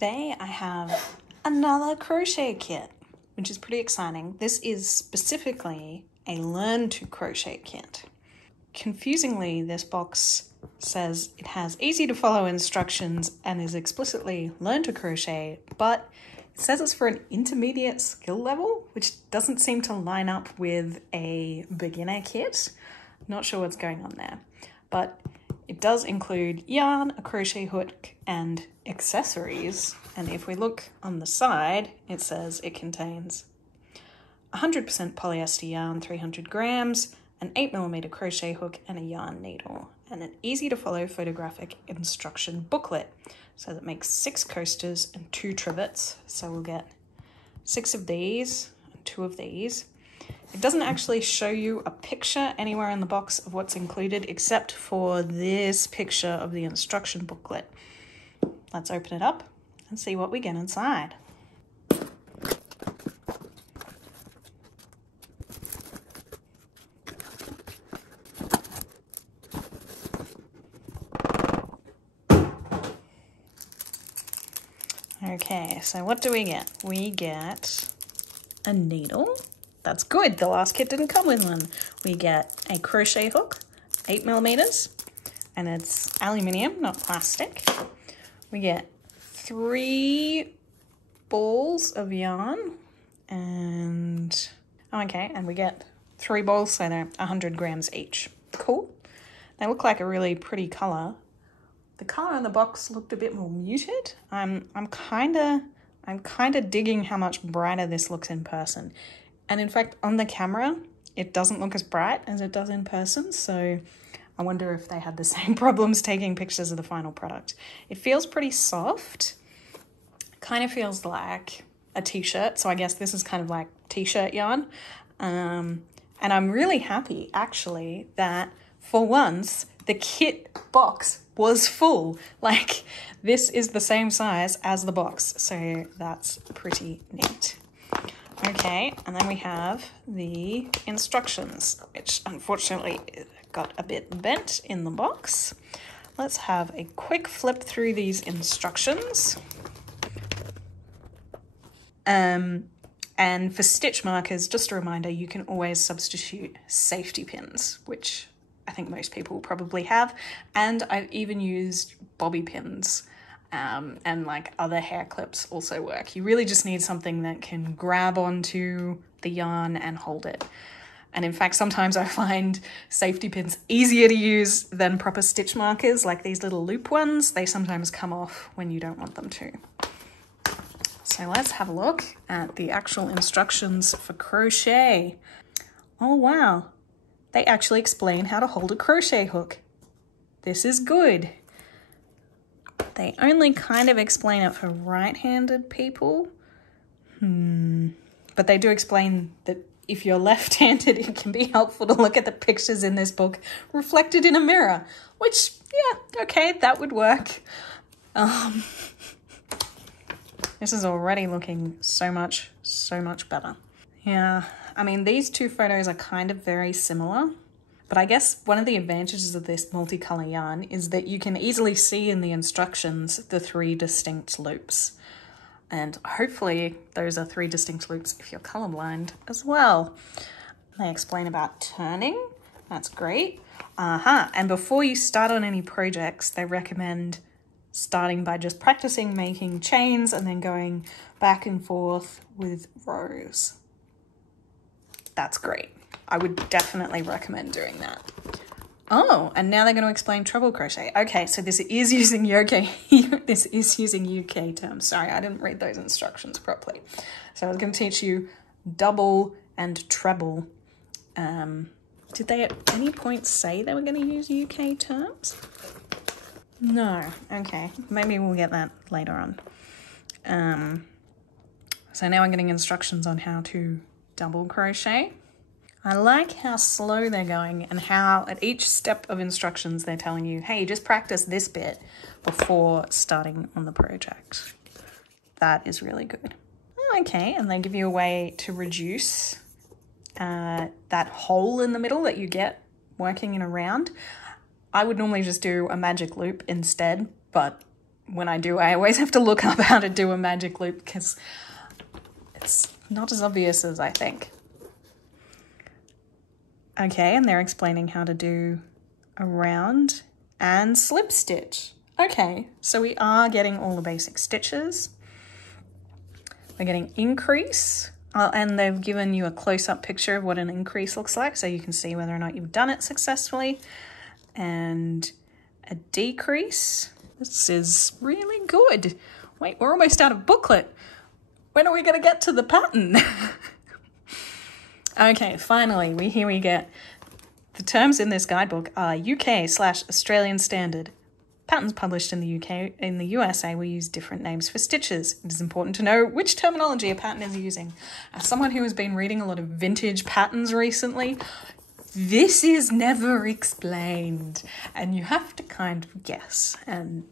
Today I have another crochet kit, which is pretty exciting. This is specifically a learn to crochet kit. Confusingly, this box says it has easy to follow instructions and is explicitly learn to crochet, but it says it's for an intermediate skill level, which doesn't seem to line up with a beginner kit. Not sure what's going on there, but it does include yarn, a crochet hook, and accessories. And if we look on the side, it says it contains 100% polyester yarn, 300 grams, an 8mm crochet hook, and a yarn needle, and an easy to follow photographic instruction booklet. So that makes 6 coasters and 2 trivets. So we'll get 6 of these and 2 of these. It doesn't actually show you a picture anywhere in the box of what's included except for this picture of the instruction booklet. Let's open it up and see what we get inside. Okay, so what do we get? We get a needle. That's good, the last kit didn't come with one. We get a crochet hook, 8mm, and it's aluminium, not plastic. We get 3 balls of yarn, and we get 3 balls, so they're 100 grams each. Cool. They look like a really pretty color. The color on the box looked a bit more muted. I'm kind of digging how much brighter this looks in person. And in fact, on the camera, it doesn't look as bright as it does in person. So I wonder if they had the same problems taking pictures of the final product. It feels pretty soft. Kind of feels like a t-shirt. So I guess this is kind of like t-shirt yarn. And I'm really happy, actually, that for once, the kit box was full. Like, this is the same size as the box. So that's pretty neat. Okay, and then we have the instructions, which unfortunately got a bit bent in the box. Let's have a quick flip through these instructions. And for stitch markers, just a reminder, you can always substitute safety pins, which I think most people probably have. And I've even used bobby pins. And like other hair clips also work. You really just need something that can grab onto the yarn and hold it. And in fact, sometimes I find safety pins easier to use than proper stitch markers, like these little loop ones. They sometimes come off when you don't want them to. So let's have a look at the actual instructions for crochet. Oh wow, they actually explain how to hold a crochet hook. This is good. They only kind of explain it for right-handed people. But they do explain that if you're left-handed, it can be helpful to look at the pictures in this book reflected in a mirror, which, yeah, okay, that would work. This is already looking so much better. Yeah, I mean, these 2 photos are kind of very similar. But I guess one of the advantages of this multicolor yarn is that you can easily see in the instructions the 3 distinct loops. And hopefully those are 3 distinct loops if you're colorblind as well. They explain about turning. That's great. And before you start on any projects, they recommend starting by just practicing making chains and then going back and forth with rows. That's great. I would definitely recommend doing that. Oh, and now they're going to explain treble crochet. Okay, so this is using UK terms. Sorry, I didn't read those instructions properly. So I was going to teach you double and treble. Did they at any point say they were going to use UK terms? No. Okay, maybe we'll get that later on. So now I'm getting instructions on how to double crochet. I like how slow they're going and how at each step of instructions they're telling you, hey, just practice this bit before starting on the project. That is really good. Okay, and they give you a way to reduce that hole in the middle that you get working in a round. I would normally just do a magic loop instead, but when I do, I always have to look up how to do a magic loop because it's not as obvious as I think. Okay, and they're explaining how to do a round and slip stitch. Okay, so we are getting all the basic stitches. We're getting increase, and they've given you a close-up picture of what an increase looks like so you can see whether or not you've done it successfully. And a decrease. This is really good. Wait, we're almost out of booklet. When are we going to get to the pattern? Okay, finally, we get the terms in this guidebook are UK/Australian standard. Patterns published in the UK, in the USA, will use different names for stitches. It is important to know which terminology a pattern is using. As someone who has been reading a lot of vintage patterns recently, this is never explained and you have to kind of guess, and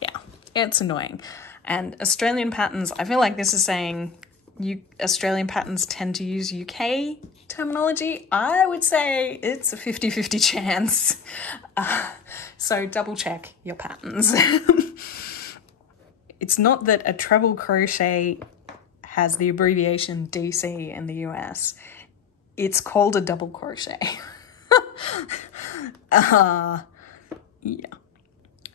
yeah, it's annoying. And Australian patterns, I feel like this is saying Australian patterns tend to use UK terminology. I would say it's a 50-50 chance. So double check your patterns. It's not that a treble crochet has the abbreviation DC in the US. It's called a double crochet. Yeah.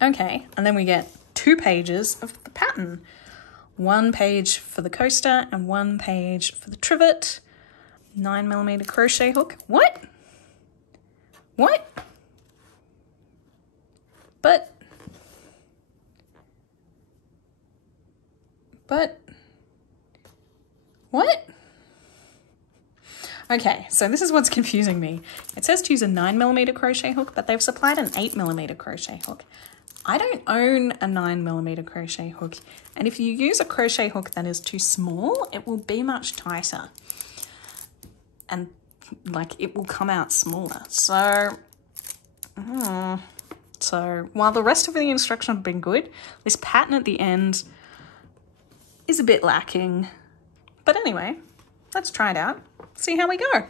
Okay, and then we get 2 pages of the pattern. 1 page for the coaster and 1 page for the trivet. 9mm crochet hook. What? What? But what? Okay, so this is what's confusing me. It says to use a 9mm crochet hook, but they've supplied an 8mm crochet hook. I don't own a 9mm crochet hook, and if you use a crochet hook that is too small, it will be much tighter. And like it will come out smaller. So while the rest of the instruction have been good, this pattern at the end is a bit lacking. But anyway, let's try it out, see how we go.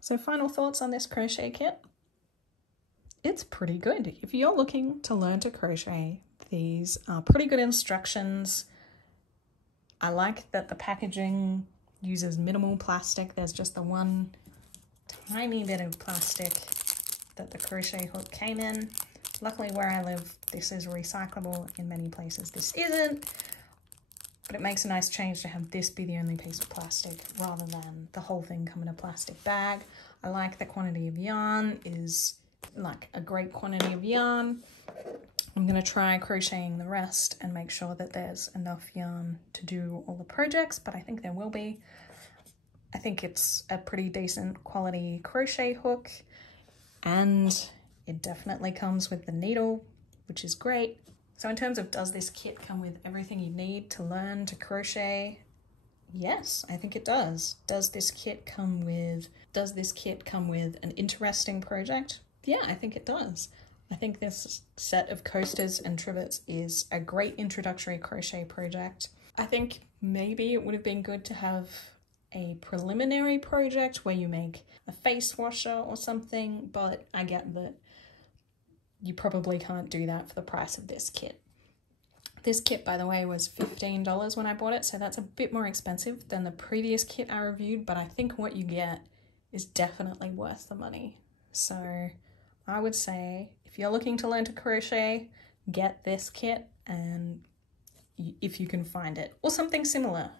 So final thoughts on this crochet kit. It's pretty good. If you're looking to learn to crochet, these are pretty good instructions. I like that the packaging uses minimal plastic. There's just the one tiny bit of plastic that the crochet hook came in. Luckily where I live, this is recyclable. In many places this isn't. But it makes a nice change to have this be the only piece of plastic rather than the whole thing come in a plastic bag. I like the quantity of yarn is like a great quantity of yarn. I'm going to try crocheting the rest and make sure that there's enough yarn to do all the projects, but I think there will be. I think it's a pretty decent quality crochet hook, and it definitely comes with the needle, which is great. So in terms of does this kit come with everything you need to learn to crochet? Yes, I think it does. Does this kit come with an interesting project? Yeah, I think it does. I think this set of coasters and trivets is a great introductory crochet project. I think maybe it would have been good to have a preliminary project where you make a face washer or something, but I get that you probably can't do that for the price of this kit. This kit, by the way, was $15 when I bought it, so that's a bit more expensive than the previous kit I reviewed, but I think what you get is definitely worth the money. So I would say if you're looking to learn to crochet, get this kit, and if you can find it, or something similar.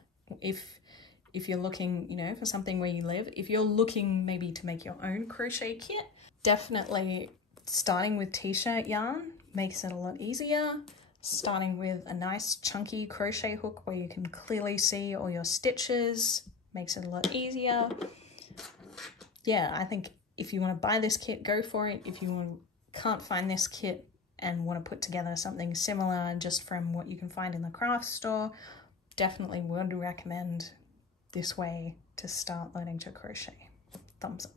If you're looking, you know, for something where you live, if you're looking maybe to make your own crochet kit, definitely starting with t-shirt yarn makes it a lot easier. Starting with a nice chunky crochet hook where you can clearly see all your stitches makes it a lot easier. Yeah, I think if you want to buy this kit, go for it. If you can't find this kit and want to put together something similar just from what you can find in the craft store, definitely would recommend this way to start learning to crochet. Thumbs up.